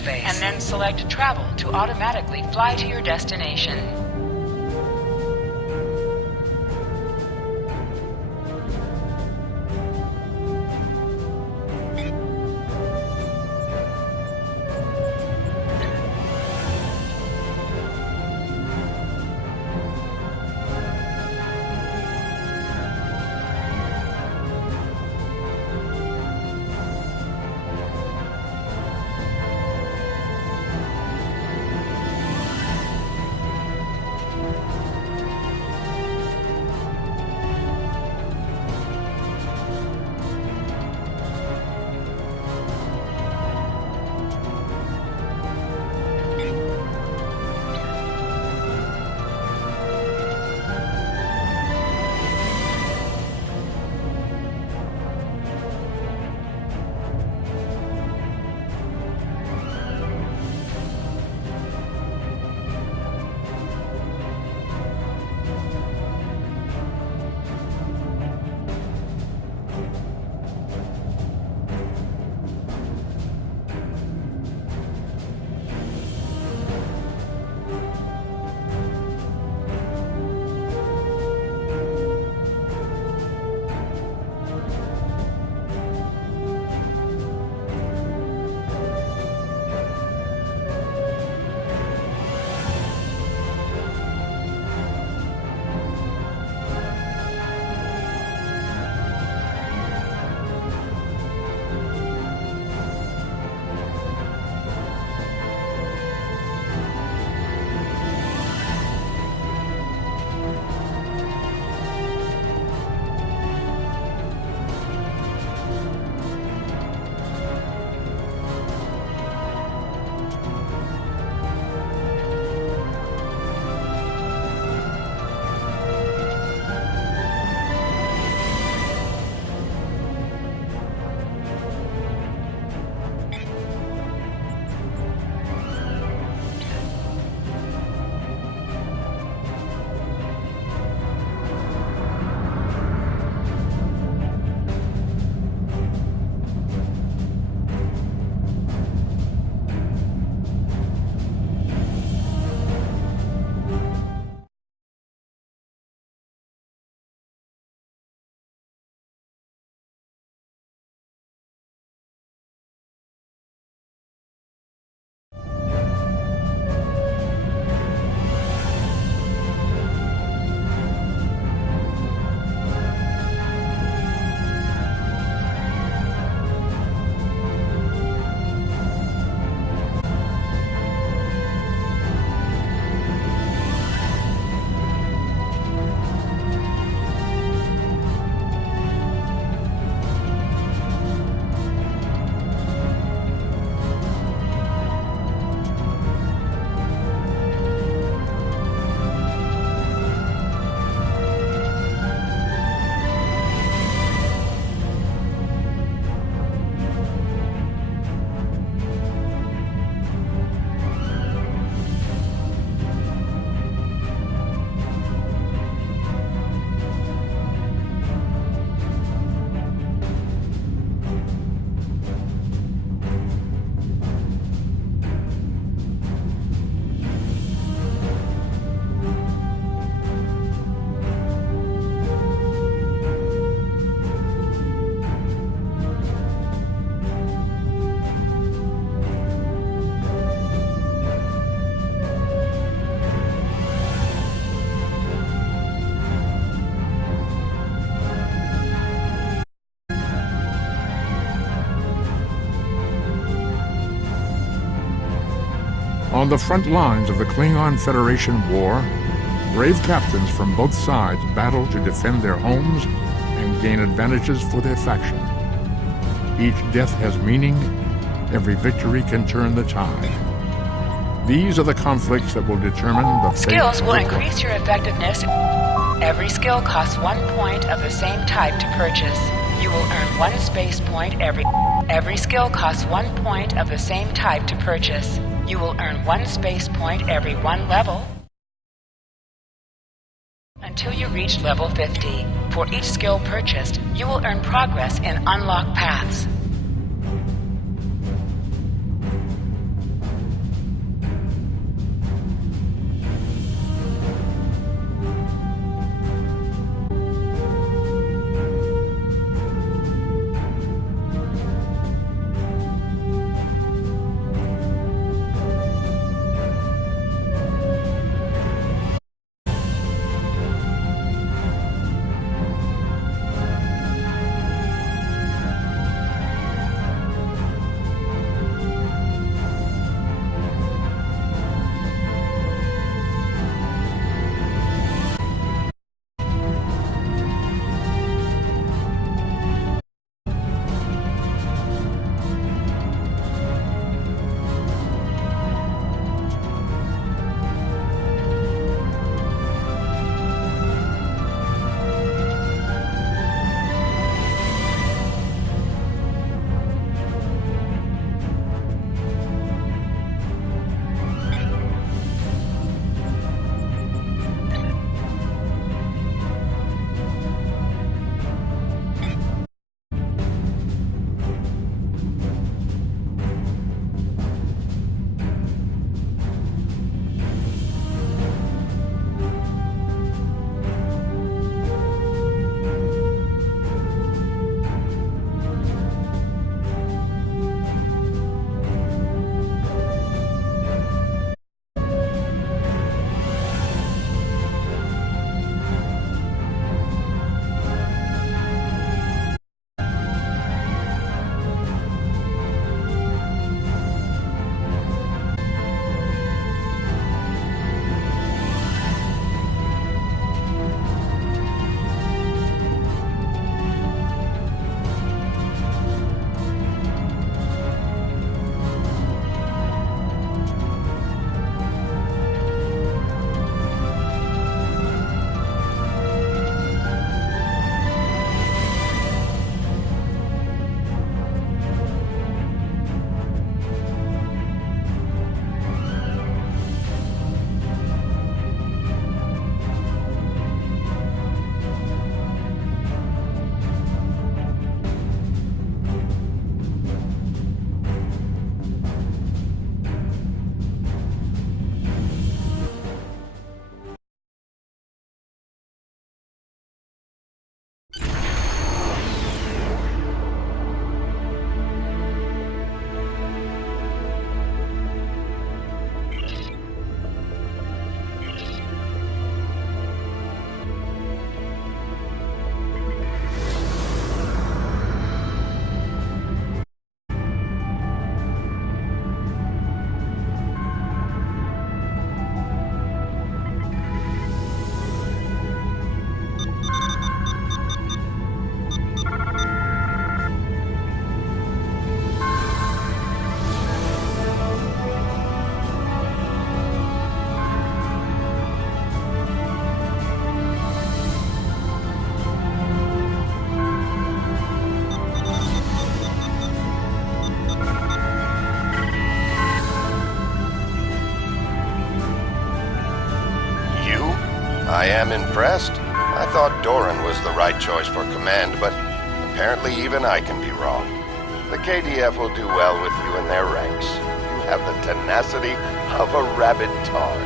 hyperspace. And then select Travel to automatically fly to your destination. On the front lines of the Klingon Federation war, brave captains from both sides battle to defend their homes and gain advantages for their faction. Each death has meaning. Every victory can turn the tide. These are the conflicts that will determine the fate Skills of will the increase your effectiveness. Every skill costs 1 point of the same type to purchase. You will earn 1 space point every skill costs 1 point of the same type to purchase. You will earn 1 space point every 1 level until you reach level 50. For each skill purchased, you will earn progress in unlocked paths. I am impressed. I thought Doran was the right choice for command, but apparently even I can be wrong. The KDF will do well with you in their ranks. You have the tenacity of a rabid tard.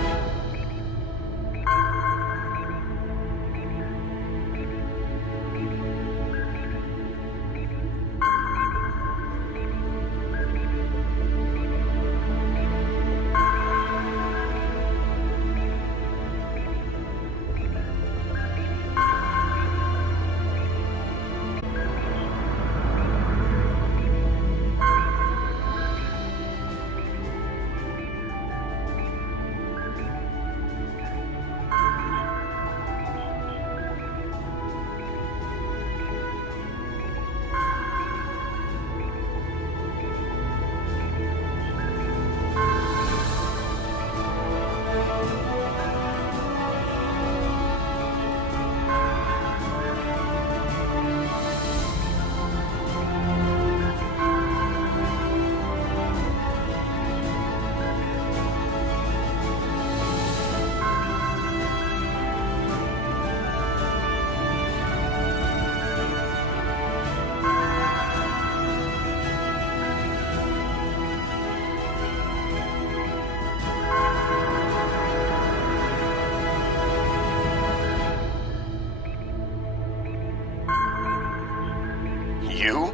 You?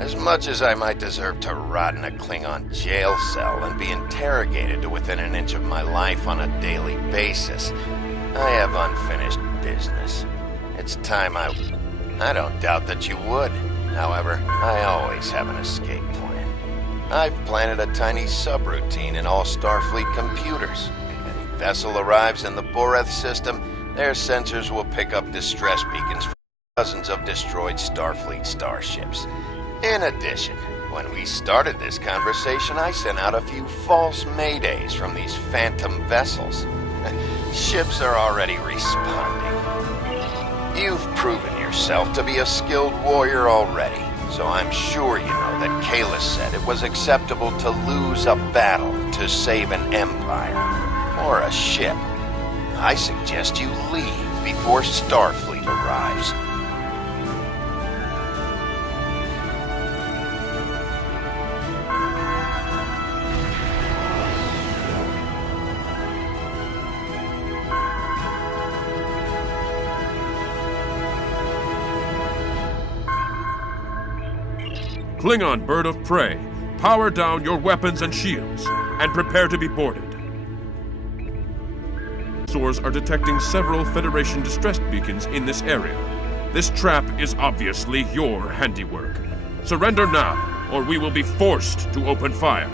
As much as I might deserve to rot in a Klingon jail cell and be interrogated to within an inch of my life on a daily basis, I have unfinished business. It's time I don't doubt that you would. However, I always have an escape plan. I've planted a tiny subroutine in all Starfleet computers. If any vessel arrives in the Boreth system, their sensors will pick up distress beacons from dozens of destroyed Starfleet starships. In addition, when we started this conversation, I sent out a few false maydays from these phantom vessels. Ships are already responding. You've proven yourself to be a skilled warrior already, so I'm sure you know that Kahless said it was acceptable to lose a battle to save an empire, or a ship. I suggest you leave before Starfleet arrives. Klingon bird of prey, power down your weapons and shields, and prepare to be boarded. Sensors are detecting several Federation distress beacons in this area. This trap is obviously your handiwork. Surrender now, or we will be forced to open fire.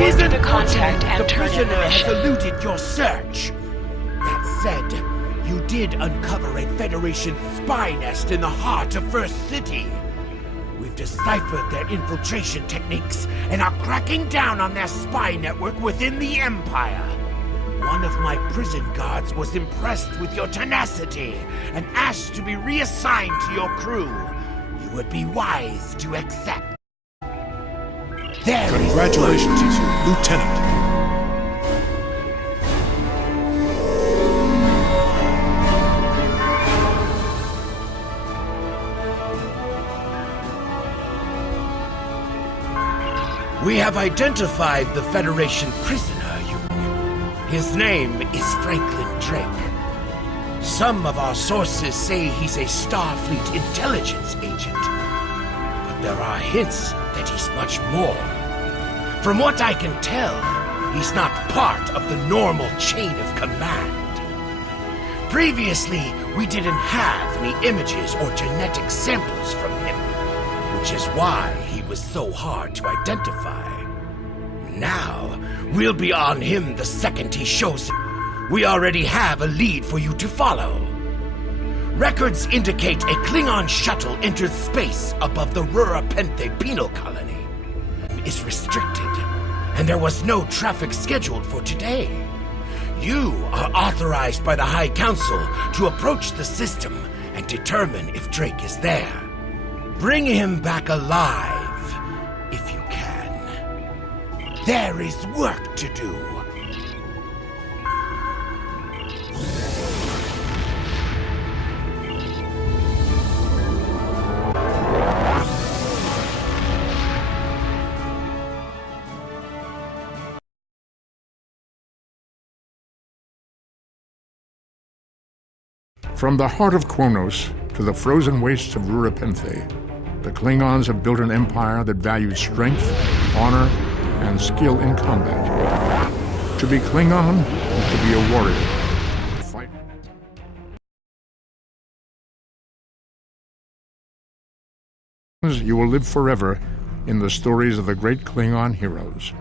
Report isn't to the contact urgent. and The turn in the prisoner has mission. eluded your search. That said, you did uncover a Federation spy nest in the heart of First City. We've deciphered their infiltration techniques and are cracking down on their spy network within the Empire. One of my prison guards was impressed with your tenacity and asked to be reassigned to your crew. You would be wise to accept. There is Congratulations, Lieutenant. We have identified the Federation prisoner, His name is Franklin Drake. Some of our sources say he's a Starfleet intelligence agent, but there are hints that he's much more. From what I can tell, he's not part of the normal chain of command. Previously, we didn't have any images or genetic samples from him, which is why he was so hard to identify. Now, we'll be on him the second he shows. We already have a lead for you to follow. Records indicate a Klingon shuttle entered space above the Rura Penthe penal colony. Is restricted, and there was no traffic scheduled for today. You are authorized by the High Council to approach the system and determine if Drake is there. Bring him back alive, if you can. There is work to do. From the heart of Kronos to the frozen wastes of Rura Penthe, the Klingons have built an empire that values strength, honor, and skill in combat. To be Klingon is to be a warrior. Fight. You will live forever in the stories of the great Klingon heroes.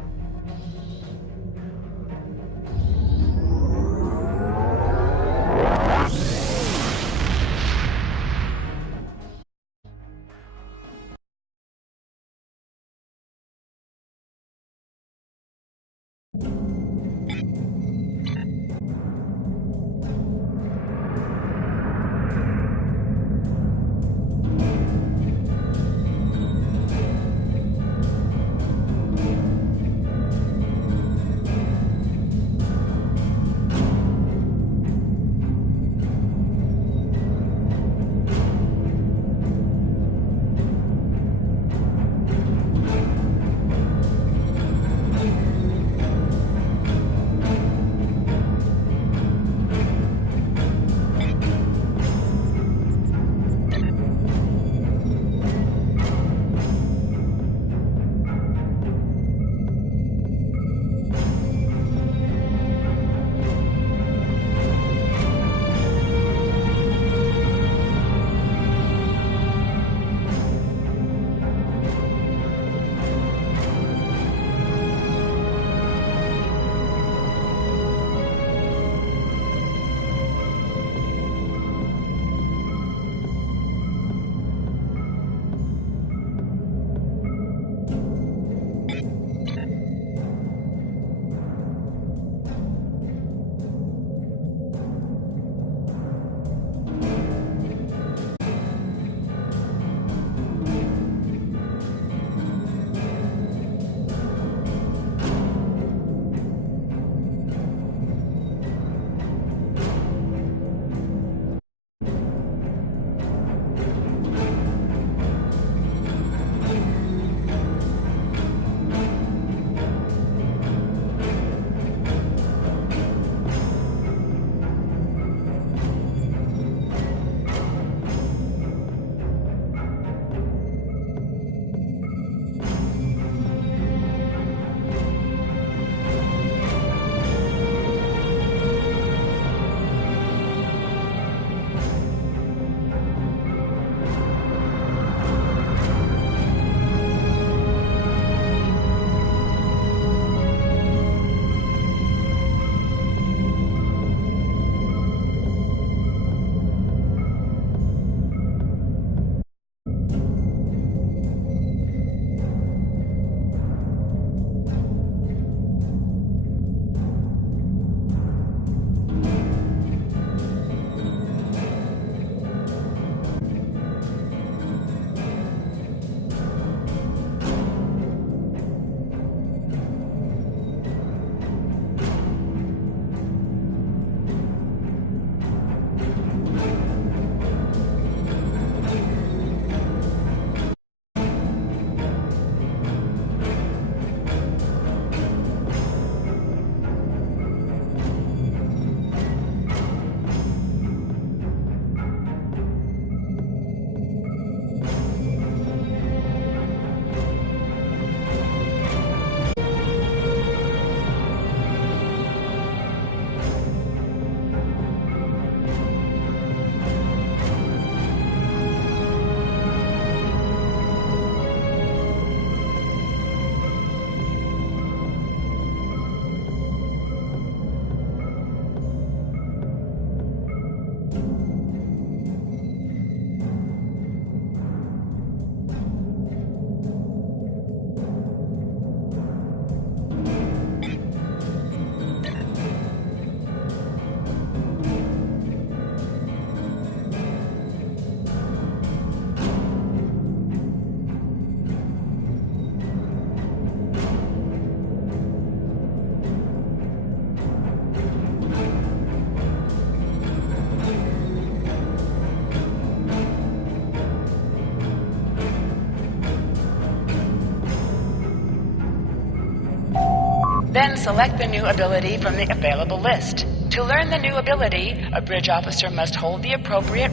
Then select the new ability from the available list. To learn the new ability, a bridge officer must hold the appropriate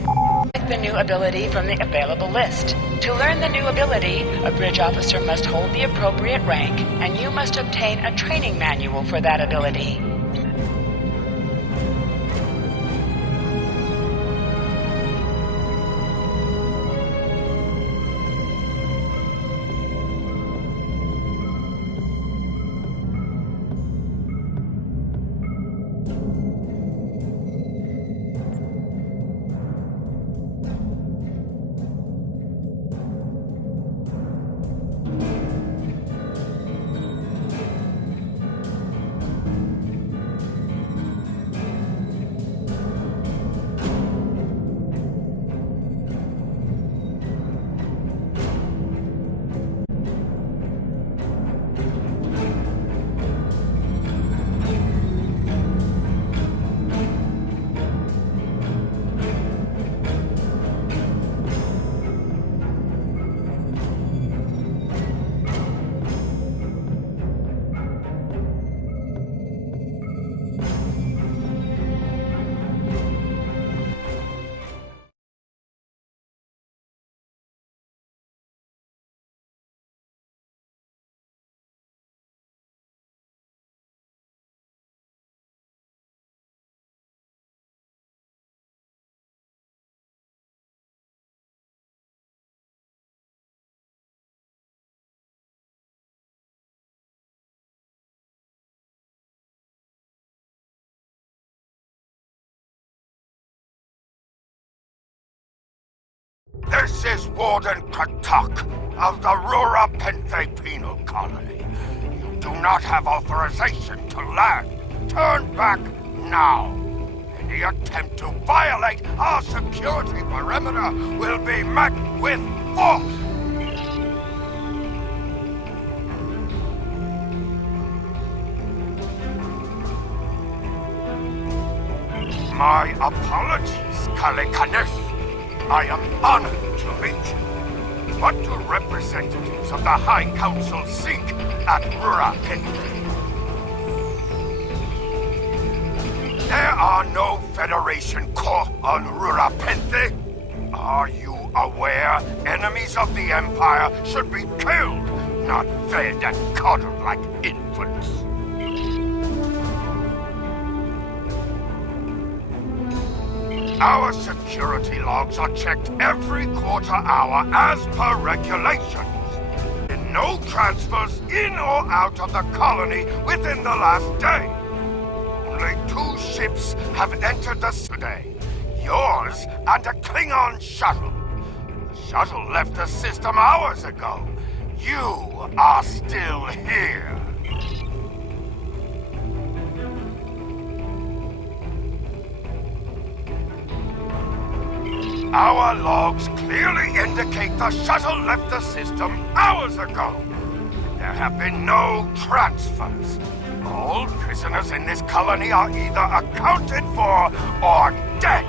select the new ability from the available list. To learn the new ability, a bridge officer must hold the appropriate rank, and you must obtain a training manual for that ability. This is Warden Katak of the Rura Penthe Penal Colony. You do not have authorization to land. Turn back now. Any attempt to violate our security perimeter will be met with force. My apologies, Kalekanesh. I am honored to meet you. What do representatives of the High Council seek at Rura Penthe? There are no Federation corps on Rura Penthe. Are you aware enemies of the Empire should be killed, not fed and coddled like infants? Our security logs are checked every quarter hour as per regulations. And no transfers in or out of the colony within the last day. Only 2 ships have entered the city today. Yours and a Klingon shuttle. The shuttle left the system hours ago. You are still here. Our logs clearly indicate the shuttle left the system hours ago. There have been no transfers. All prisoners in this colony are either accounted for or dead.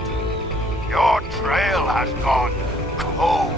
Your trail has gone cold.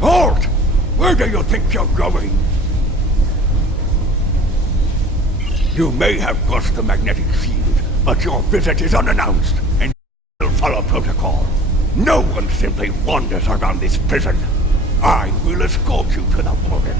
Halt! Where do you think you're going? You may have crossed the magnetic field, but your visit is unannounced and will follow protocol. No one simply wanders around this prison. I will escort you to the warden.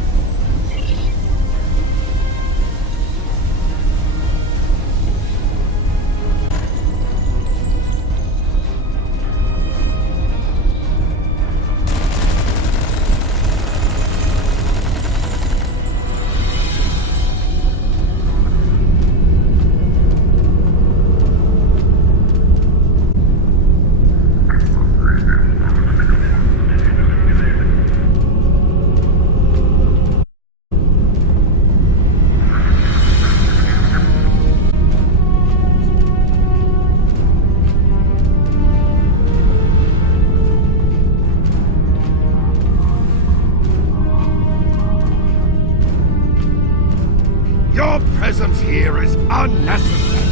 Your presence here is unnecessary.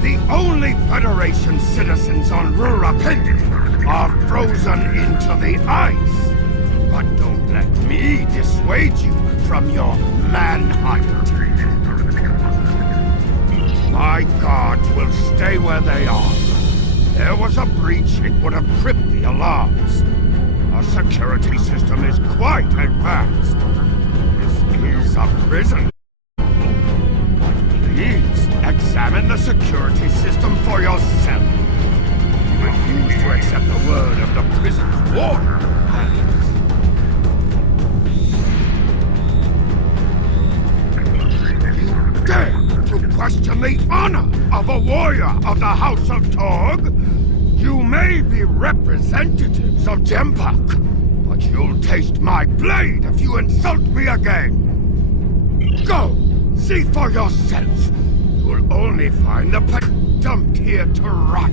The only Federation citizens on Rurapendi are frozen into the ice. But don't let me dissuade you from your manhunt. My guards will stay where they are. There was a breach, it would have tripped the alarms. Our security system is quite advanced. This is a prison. Please, examine the security system for yourself. You refuse to accept the word of the prison's warden, that is. You dare to question the honor of a warrior of the House of Torg? You may be representatives of Jempak, but you'll taste my blade if you insult me again. Go! See for yourself. You'll only find the pet dumped here to rot.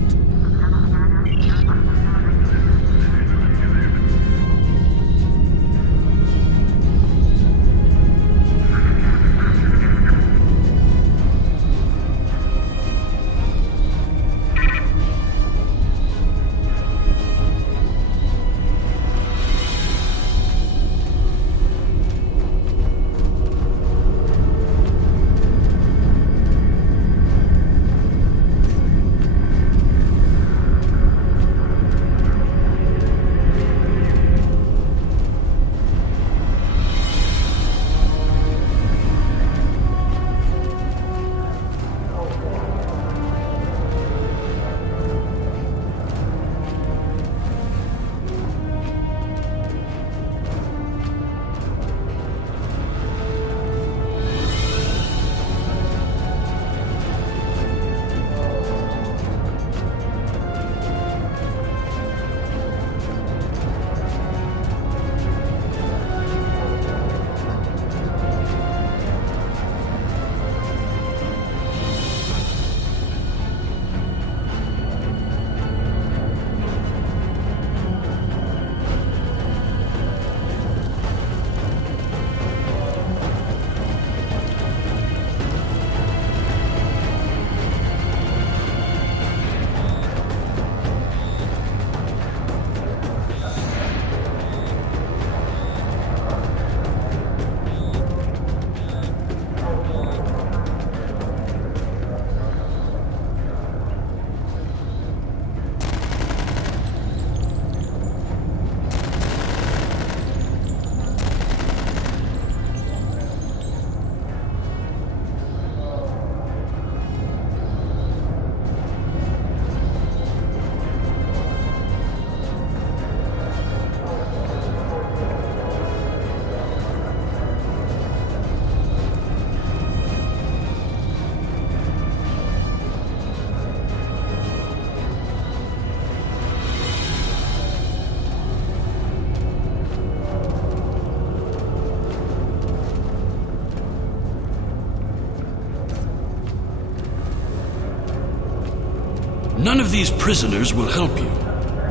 None of these prisoners will help you.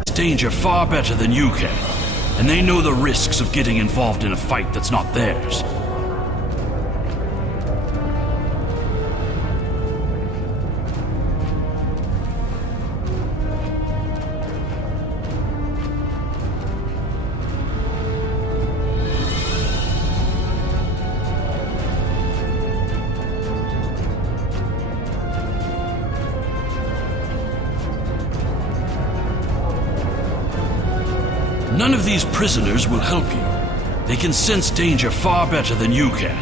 It's danger far better than you can, and they know the risks of getting involved in a fight that's not theirs. None of these prisoners will help you. They can sense danger far better than you can,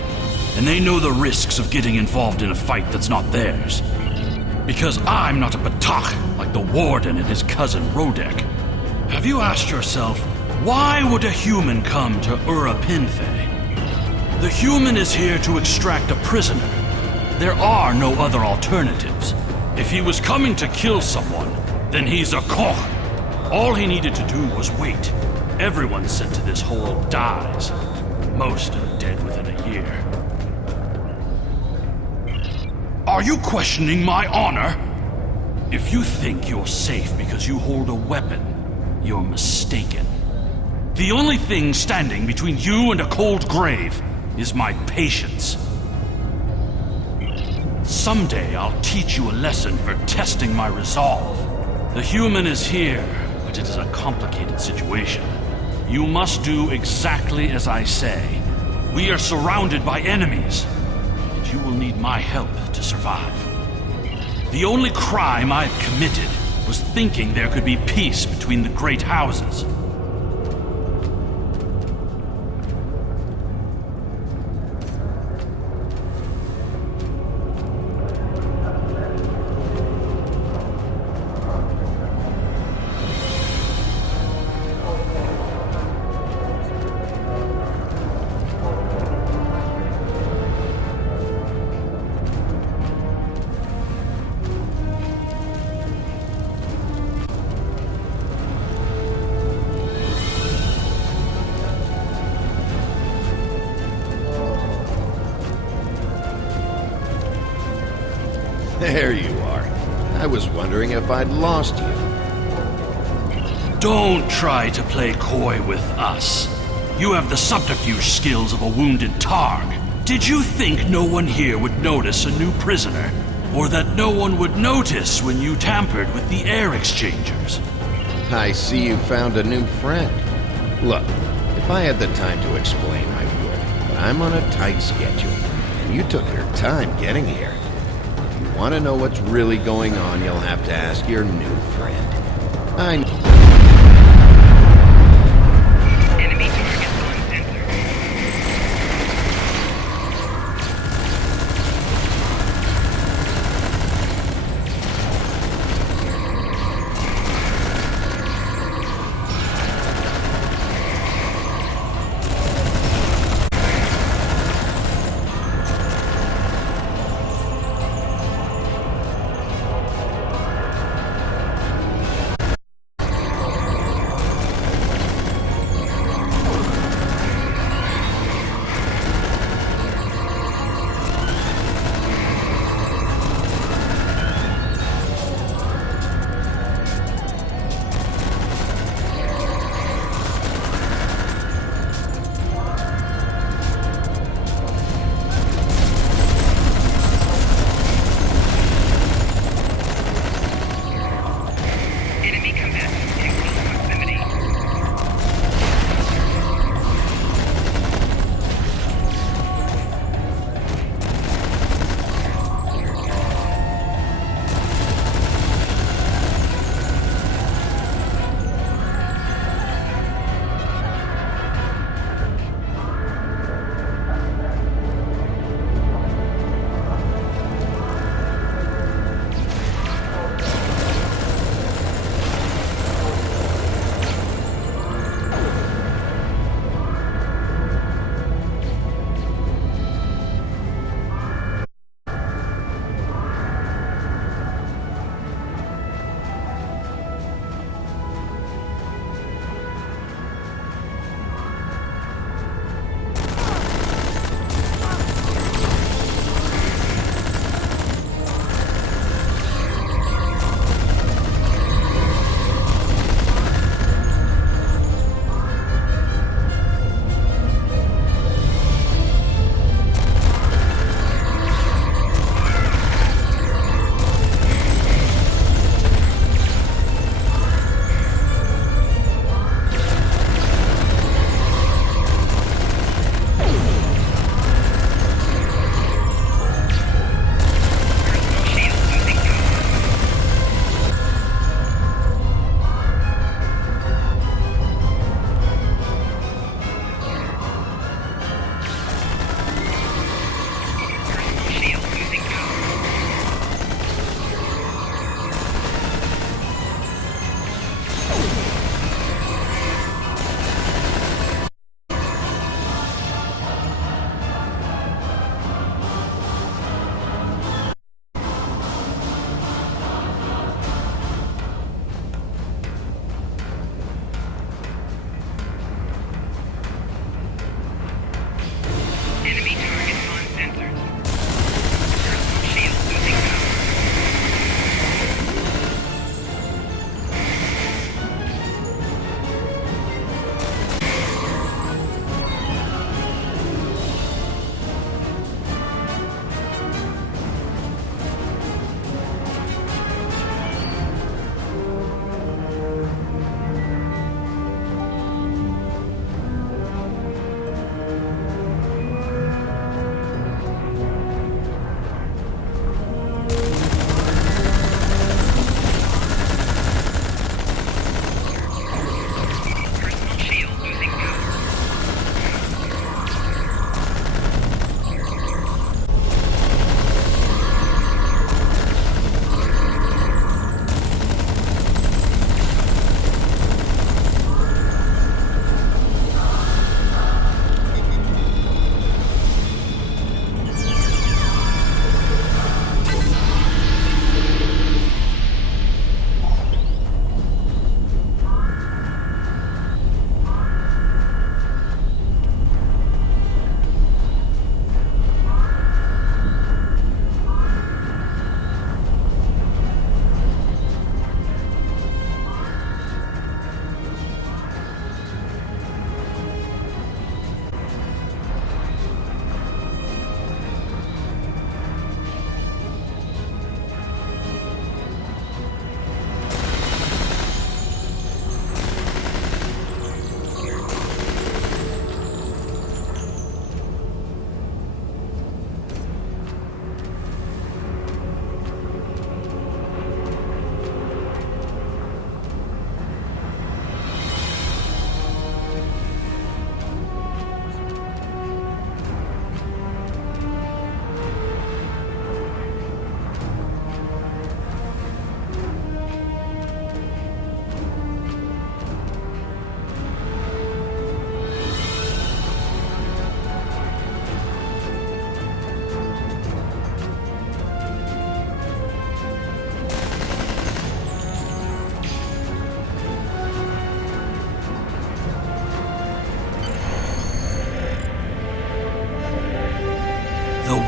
and they know the risks of getting involved in a fight that's not theirs. Because I'm not a Batak like the Warden and his cousin Rodek. Have you asked yourself, why would a human come to Ura Pinfe? The human is here to extract a prisoner. There are no other alternatives. If he was coming to kill someone, then he's a Koch. All he needed to do was wait. Everyone sent to this hole dies. Most are dead within a year. Are you questioning my honor? If you think you're safe because you hold a weapon, you're mistaken. The only thing standing between you and a cold grave is my patience. Someday I'll teach you a lesson for testing my resolve. The human is here, but it is a complicated situation. You must do exactly as I say. We are surrounded by enemies, and you will need my help to survive. The only crime I've committed was thinking there could be peace between the great houses. There you are. I was wondering if I'd lost you. Don't try to play coy with us. You have the subterfuge skills of a wounded Targ. Did you think no one here would notice a new prisoner? Or that no one would notice when you tampered with the air exchangers? I see you found a new friend. Look, if I had the time to explain, I would. But I'm on a tight schedule, and you took your time getting here. If you want to know what's really going on, you'll have to ask your new friend. Enemy target uncensored.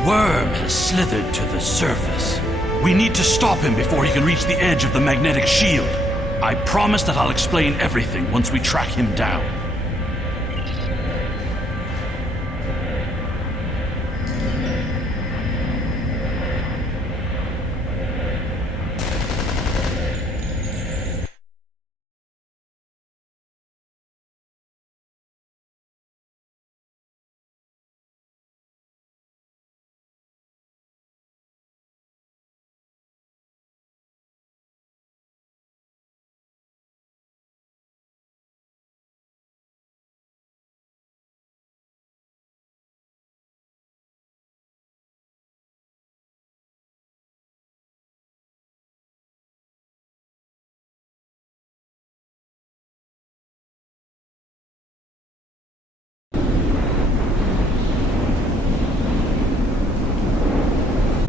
worm has slithered to the surface. We need to stop him before he can reach the edge of the magnetic shield. I promise that I'll explain everything once we track him down.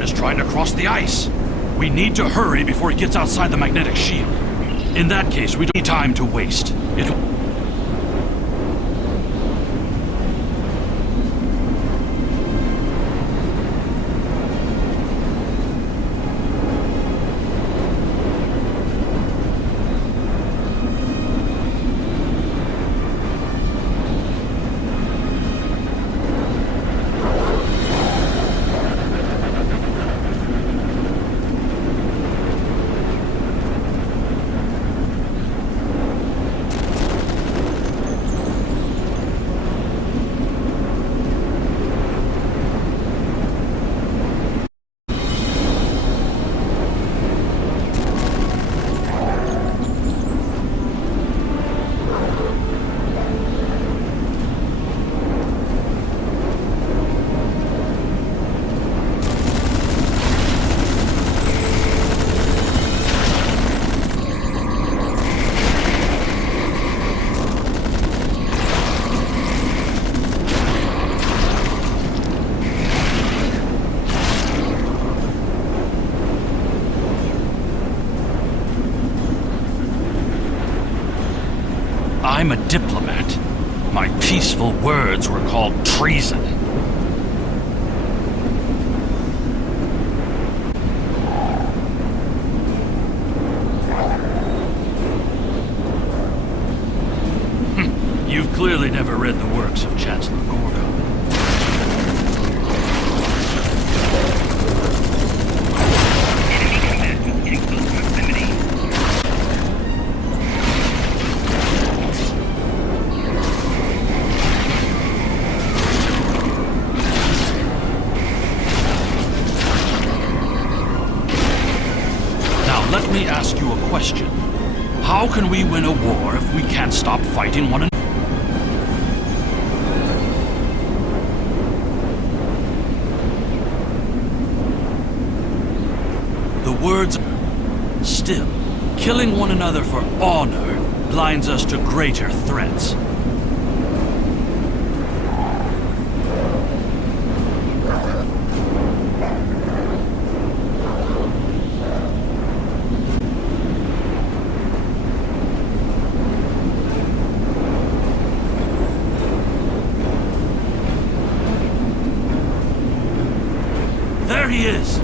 Is trying to cross the ice. We need to hurry before he gets outside the magnetic shield. In that case, we don't need time to waste. I'm a diplomat. My peaceful words were called treason. You've clearly never read the works of Chancellor Gorgon. Let me ask you a question. How can we win a war if we can't stop fighting one another? The words still, killing one another for honor blinds us to greater threats. There he is!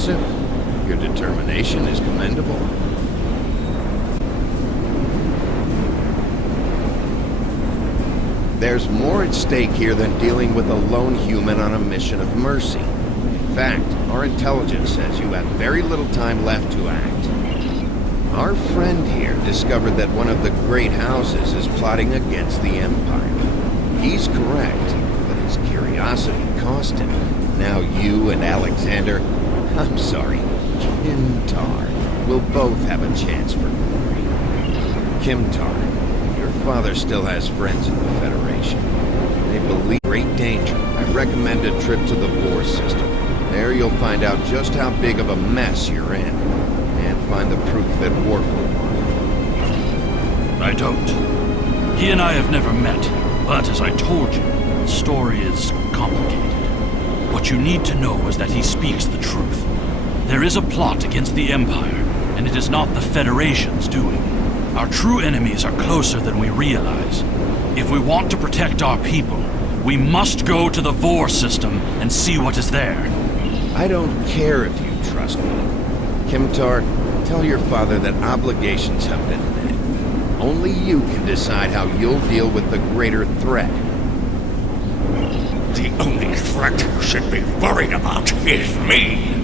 impressive. Your determination is commendable. There's more at stake here than dealing with a lone human on a mission of mercy. In fact, our intelligence says you have very little time left to act. Our friend here discovered that one of the great houses is plotting against the Empire. He's correct, but his curiosity cost him. Now you and Alexander, I'm sorry, Kimtar, will both have a chance for glory. Kimtar, your father still has friends in the Federation. They believe great danger. I recommend a trip to the Vor system. There you'll find out just how big of a mess you're in, and find the proof that Worf will want. I don't. He and I have never met, but as I told you, the story is complicated. What you need to know is that he speaks the truth. There is a plot against the Empire, and it is not the Federation's doing. Our true enemies are closer than we realize. If we want to protect our people, we must go to the Vor system and see what is there. I don't care if you trust me. Kimtar, tell your father that obligations have been met. Only you can decide how you'll deal with the greater threat. The only threat you should be worried about is me.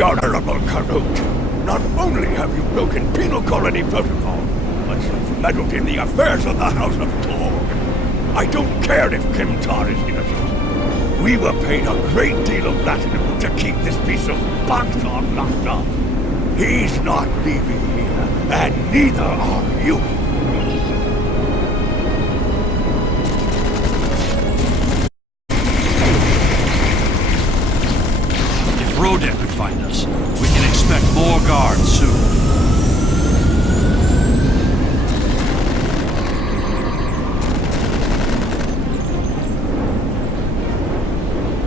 Honorable Karut, not only have you broken penal colony protocol, but you've meddled in the affairs of the House of Tor. I don't care if Kimtar is innocent. We were paid a great deal of platinum to keep this piece of Baktar locked up. He's not leaving here, and neither are you. Rodek could find us. We can expect more guards soon.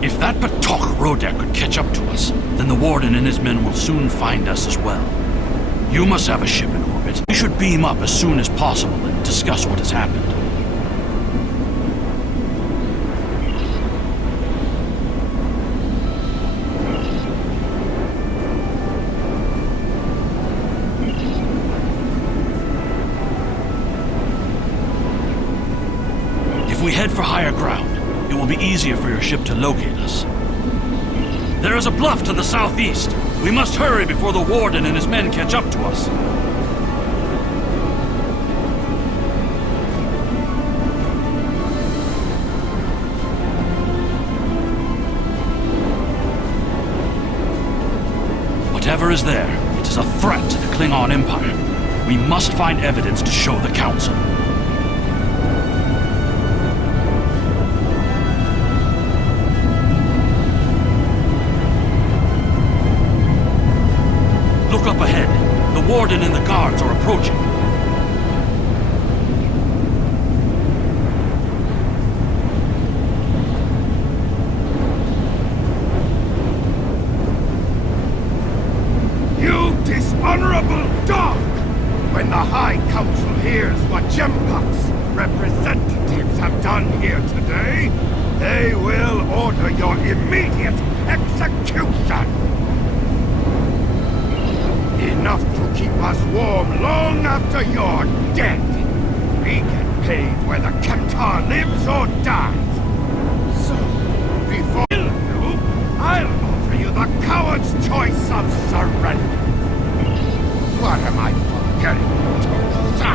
If that Batok Rodek could catch up to us, then the Warden and his men will soon find us as well. You must have a ship in orbit. We should beam up as soon as possible and discuss what has happened. If we head for higher ground, it will be easier for your ship to locate us. There is a bluff to the southeast. We must hurry before the Warden and his men catch up to us. Whatever is there, it is a threat to the Klingon Empire. We must find evidence to show the Council. Look up ahead. The Warden and the guards are approaching. You dishonorable dog! When the High Council hears what Jempak's representatives have done here today, they will order your immediate execution! Enough to keep us warm long after you're dead. We get paid whether Kimtar lives or dies. So, before I kill you, I'll offer you the coward's choice of surrender. What am I forgetting, Tosa?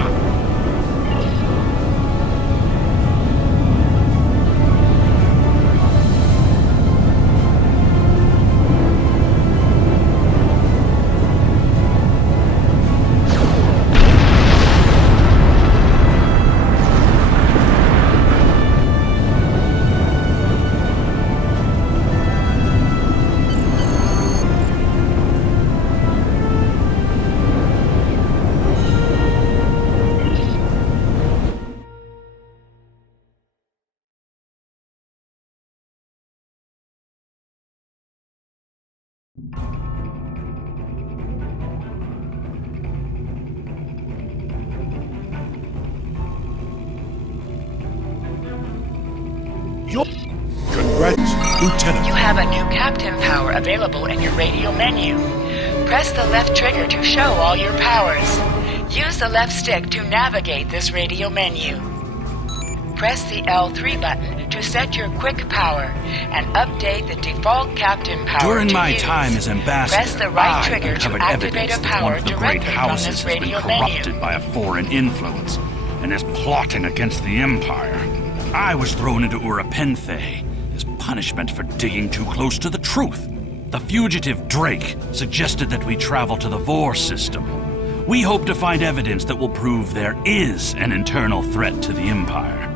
Lieutenant. You have a new captain power available in your radio menu. Press the left trigger to show all your powers. Use the left stick to navigate this radio menu. Press the L3 button to set your quick power and update the default captain power. During to my use. time as ambassador, Press the right I trigger to uncovered activate evidence a that one power of the great directly from houses this has been radio corrupted menu. by a foreign influence and is plotting against the Empire. I was thrown into Urapenthe as punishment for digging too close to the truth. The fugitive Drake suggested that we travel to the Vor system. We hope to find evidence that will prove there is an internal threat to the Empire.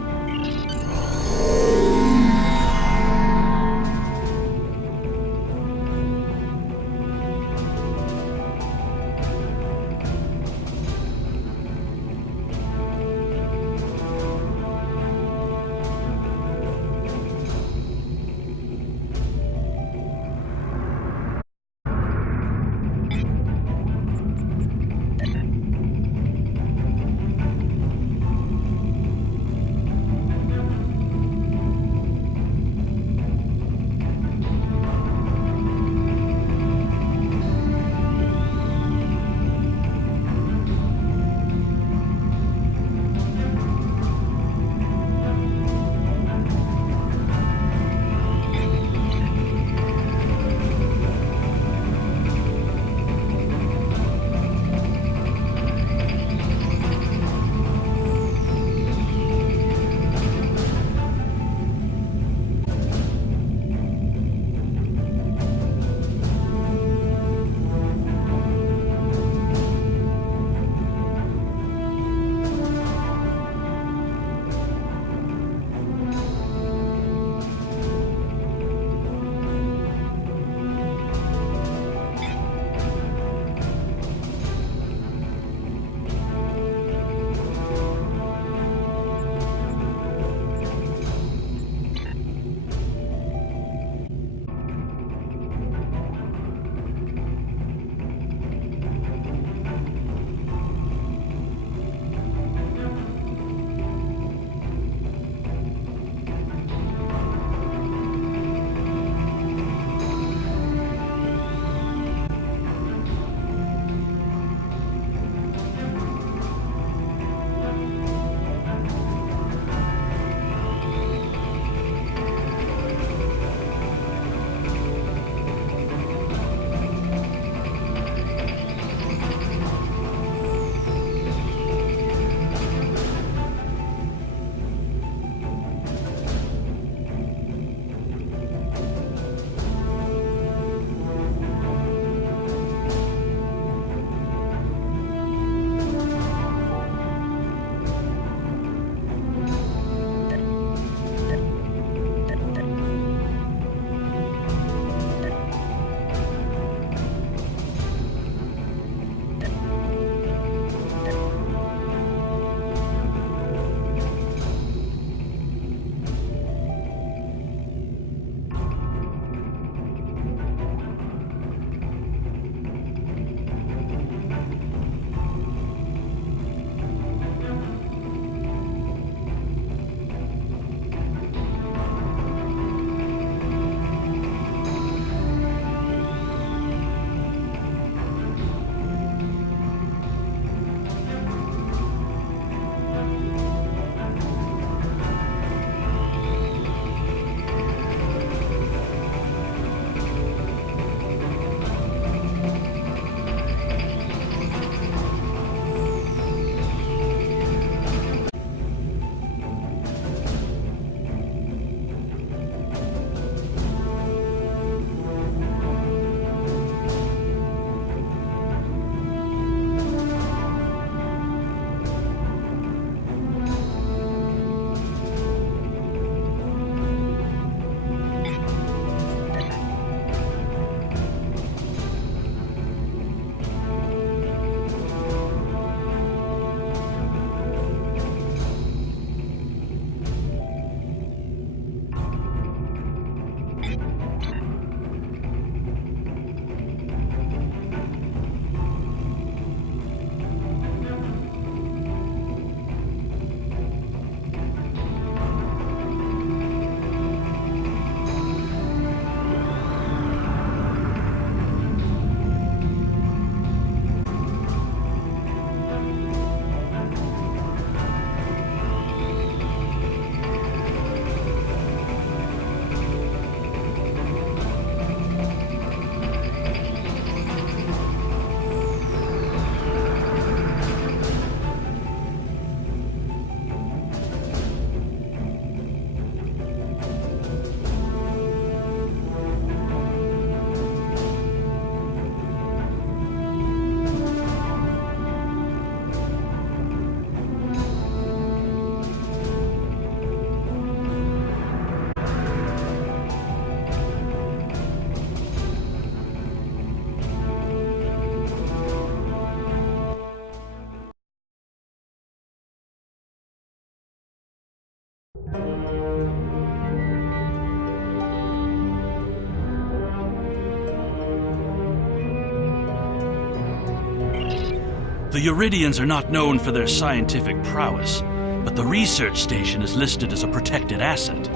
The Uridians are not known for their scientific prowess, but the research station is listed as a protected asset.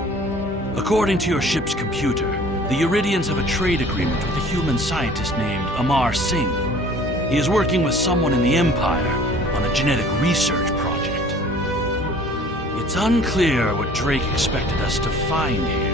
According to your ship's computer, the Uridians have a trade agreement with a human scientist named Amar Singh. He is working with someone in the Empire on a genetic research project. It's unclear what Drake expected us to find here.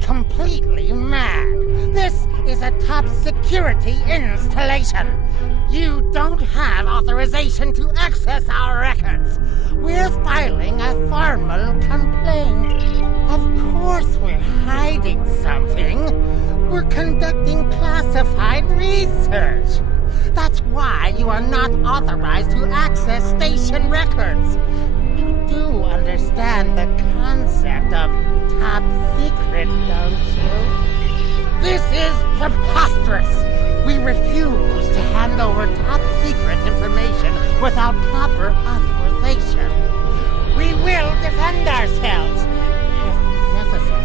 Completely mad. This is a top security installation. You don't have authorization to access our records. We're filing a formal complaint. Of course we're hiding something. We're conducting classified research. That's why you are not authorized to access station records. You do understand the concept of top secret, don't you? This is preposterous! We refuse to hand over top secret information without proper authorization. We will defend ourselves if necessary.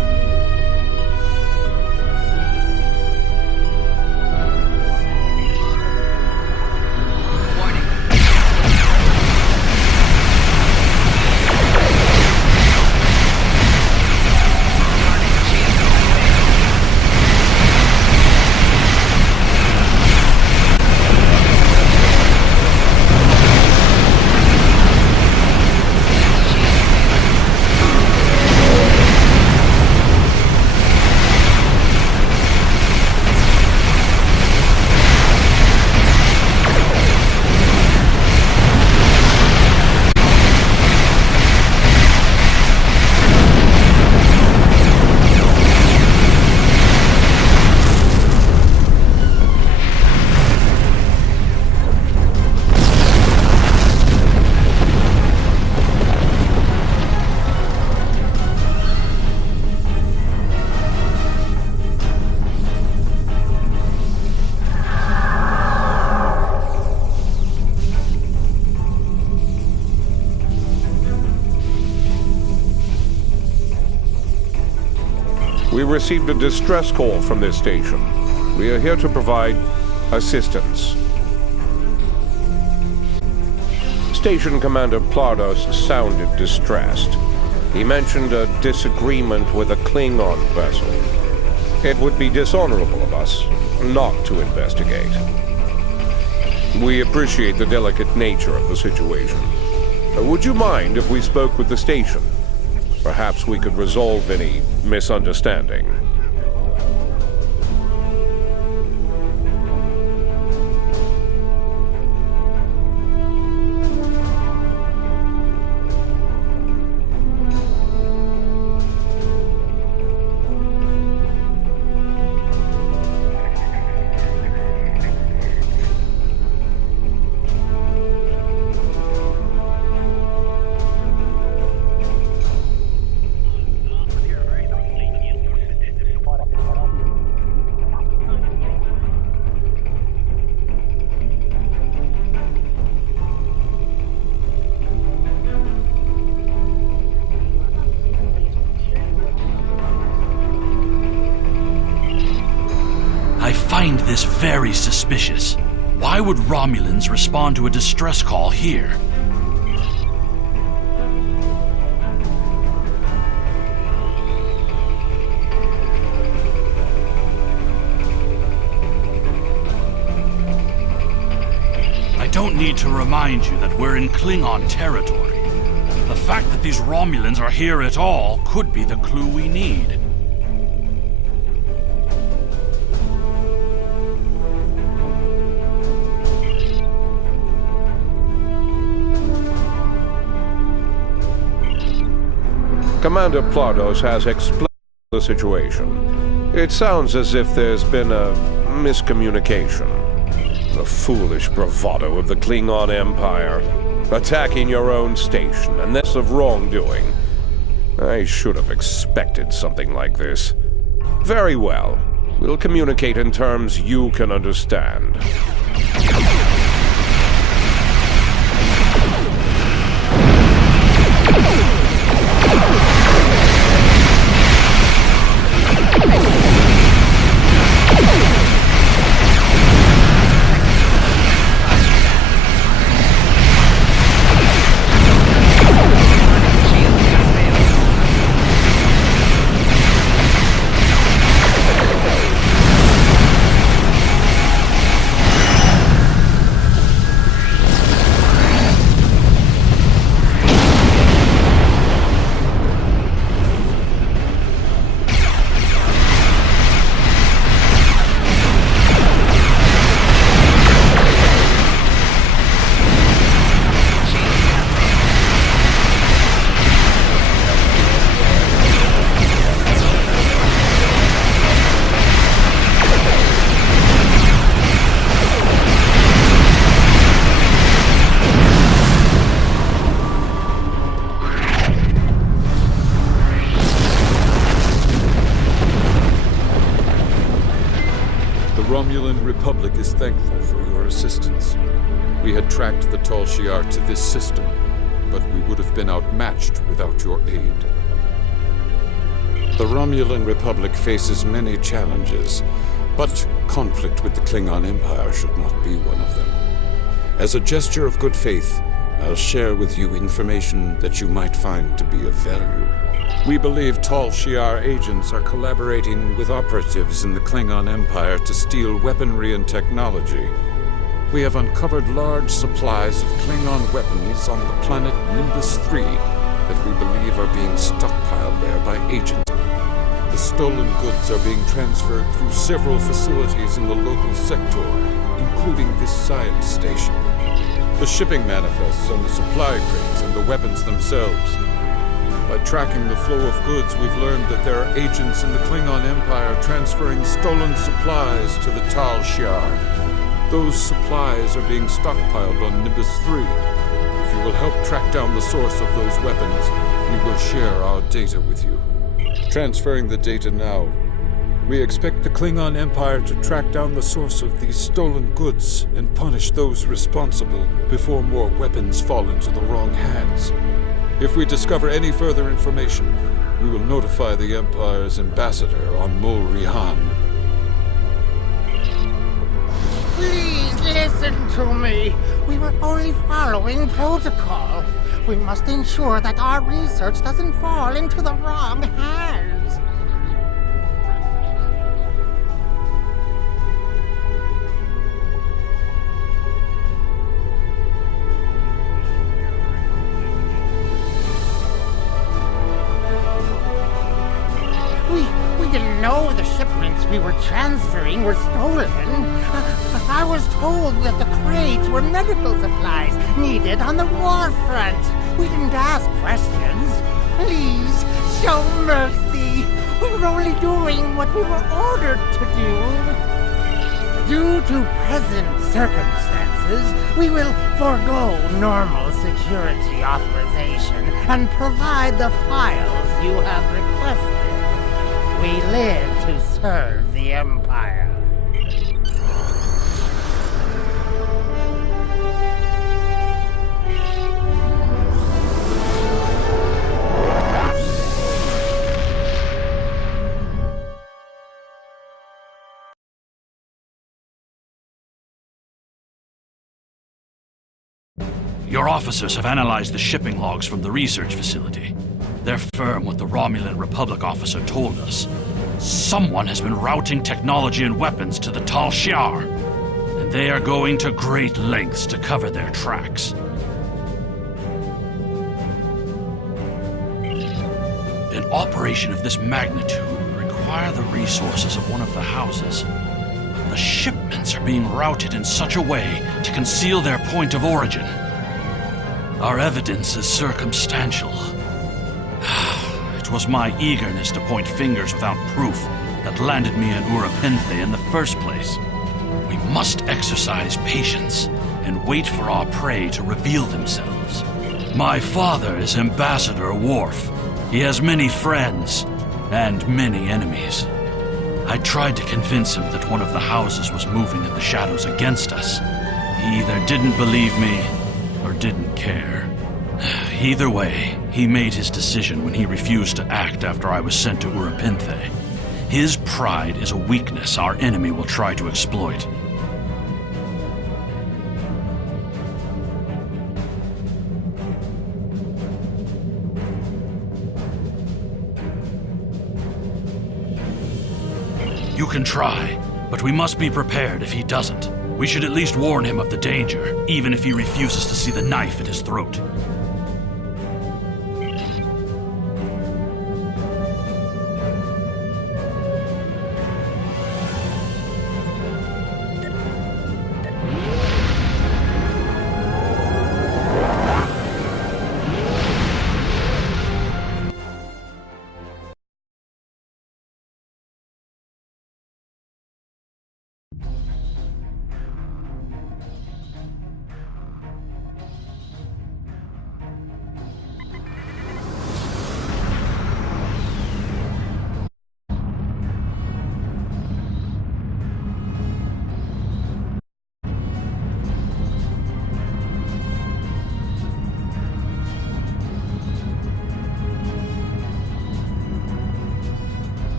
We received a distress call from this station. We are here to provide assistance. Station Commander Plardos sounded distressed. He mentioned a disagreement with a Klingon vessel. It would be dishonorable of us not to investigate. We appreciate the delicate nature of the situation. Would you mind if we spoke with the station? Perhaps we could resolve any misunderstanding. find this very suspicious. Why would Romulans respond to a distress call here? I don't need to remind you that we're in Klingon territory. The fact that these Romulans are here at all could be the clue we need. Commander Plardos has explained the situation. It sounds as if there's been a miscommunication. The foolish bravado of the Klingon Empire. Attacking your own station, and that's of wrongdoing. I should have expected something like this. Very well. We'll communicate in terms you can understand. The Romulan Republic is thankful for your assistance. We had tracked the Tal Shiar to this system, but we would have been outmatched without your aid. The Romulan Republic faces many challenges, but conflict with the Klingon Empire should not be one of them. As a gesture of good faith, I'll share with you information that you might find to be of value. We believe Tal Shiar agents are collaborating with operatives in the Klingon Empire to steal weaponry and technology. We have uncovered large supplies of Klingon weapons on the planet Nimbus 3 that we believe are being stockpiled there by agents. The stolen goods are being transferred through several facilities in the local sector, including this science station. The shipping manifests on the supply crates and the weapons themselves. By tracking the flow of goods, we've learned that there are agents in the Klingon Empire transferring stolen supplies to the Tal Shiar. Those supplies are being stockpiled on Nimbus 3. If you will help track down the source of those weapons, we will share our data with you. Transferring the data now. We expect the Klingon Empire to track down the source of these stolen goods and punish those responsible before more weapons fall into the wrong hands. If we discover any further information, we will notify the Empire's ambassador on Mol Rihan. Please listen to me. We were only following protocol. We must ensure that our research doesn't fall into the wrong hands. We didn't know the shipments we were transferring were stolen. I was told that the crates were medical supplies needed on the war front. We didn't ask questions. Please, show mercy. We were only doing what we were ordered to do. Due to present circumstances, we will forego normal security authorization and provide the files you have requested. We live to serve the Empire. Your officers have analyzed the shipping logs from the research facility. They're firm what the Romulan Republic officer told us. Someone has been routing technology and weapons to the Tal Shiar, and they are going to great lengths to cover their tracks. An operation of this magnitude would require the resources of one of the houses. But the shipments are being routed in such a way to conceal their point of origin. Our evidence is circumstantial. It was my eagerness to point fingers without proof that landed me in Urapenthe in the first place. We must exercise patience and wait for our prey to reveal themselves. My father is Ambassador Worf. He has many friends and many enemies. I tried to convince him that one of the houses was moving in the shadows against us. He either didn't believe me or didn't care. Either way, he made his decision when he refused to act after I was sent to Urapenthe. His pride is a weakness our enemy will try to exploit. You can try, but we must be prepared if he doesn't. We should at least warn him of the danger, even if he refuses to see the knife at his throat.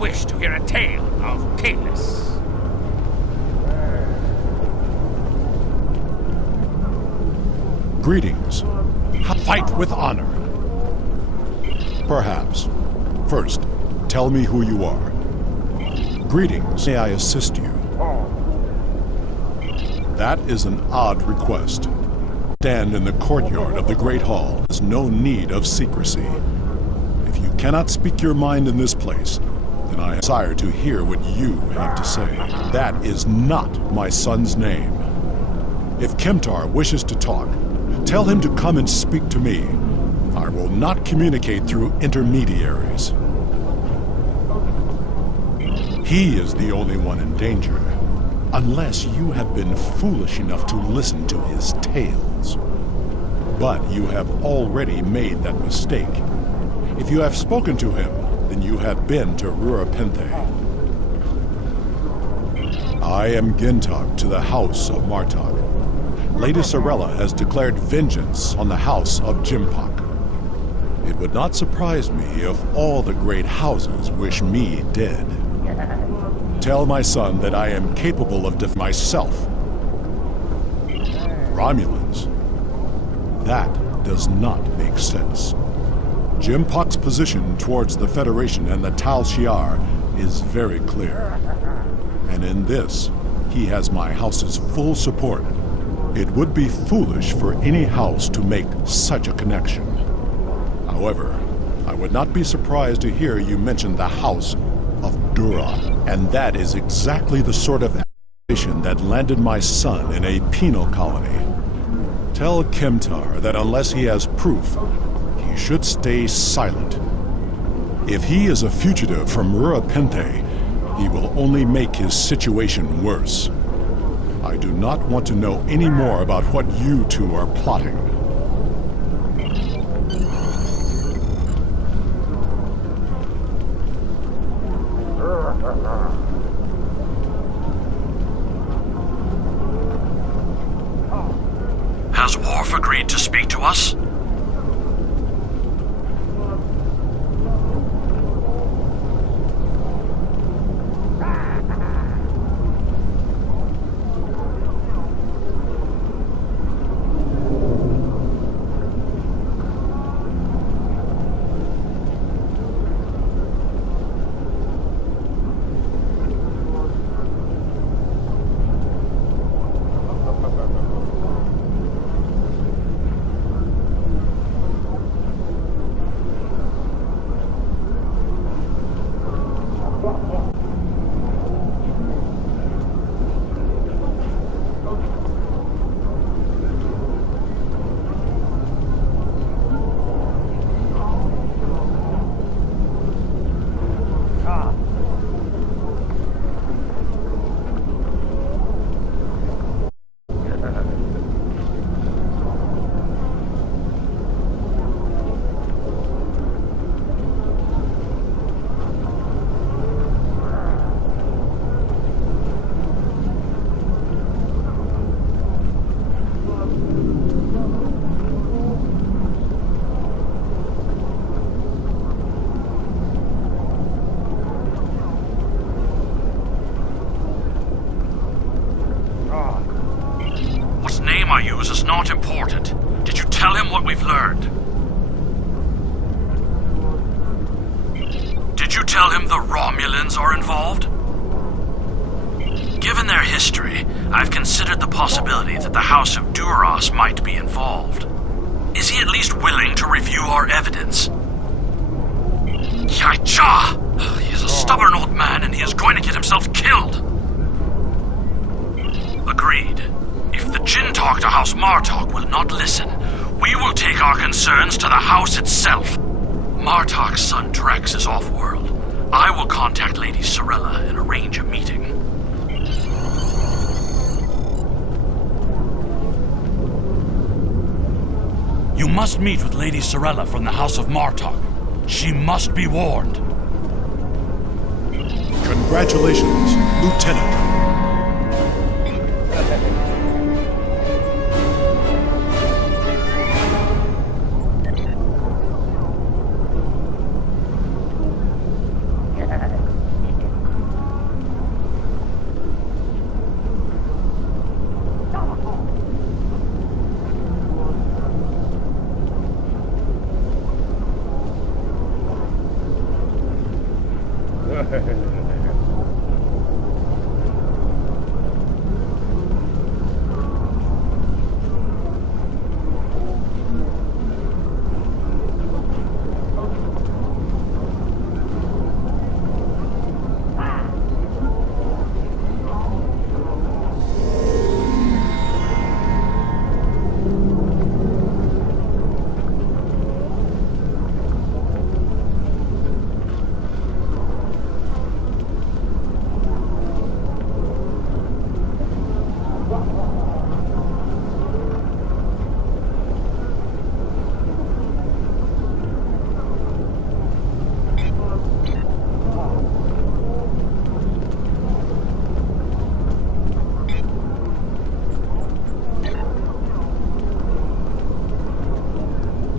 Wish to hear a tale of Kahless. Greetings. Fight with honor. Perhaps. First, tell me who you are. Greetings. May I assist you? That is an odd request. Stand in the courtyard of the Great Hall. There's no need of secrecy. If you cannot speak your mind in this place, then I desire to hear what you have to say. That is not my son's name. If Kemtar wishes to talk, tell him to come and speak to me. I will not communicate through intermediaries. He is the only one in danger, unless you have been foolish enough to listen to his tales. But you have already made that mistake. If you have spoken to him, then you have been to Urapenthe. I am Gintok to the House of Martok. Lady Sorella has declared vengeance on the House of Jimpak. It would not surprise me if all the great houses wish me dead. Tell my son that I am capable of defending myself. Romulans. That does not make sense. Jimpak's position towards the Federation and the Tal Shiar is very clear. And in this, he has my house's full support. It would be foolish for any house to make such a connection. However, I would not be surprised to hear you mention the House of Dura, and that is exactly the sort of accusation that landed my son in a penal colony. Tell Kemtar that unless he has proof, he should stay silent. If he is a fugitive from Rurapente, he will only make his situation worse. I do not want to know any more about what you two are plotting. Has Worf agreed to speak to us? Not important. Did you tell him what we've learned? Did you tell him the Romulans are involved? Given their history, I've considered the possibility that the House of Duras might be involved. Is he at least willing to review our evidence? Yaicha! He is a stubborn old man and he is going to get himself killed. Agreed. If the Jinn talk to House Martok will not listen, we will take our concerns to the House itself. Martok's son Drex is off-world. I will contact Lady Sorella and arrange a meeting. You must meet with Lady Sorella from the House of Martok. She must be warned. Congratulations, Lieutenant.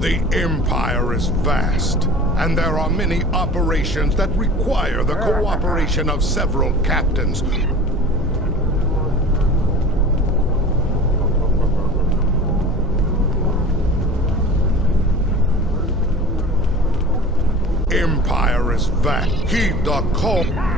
The Empire is vast, and there are many operations that require the cooperation of several captains. Empire is vast. Heed the call.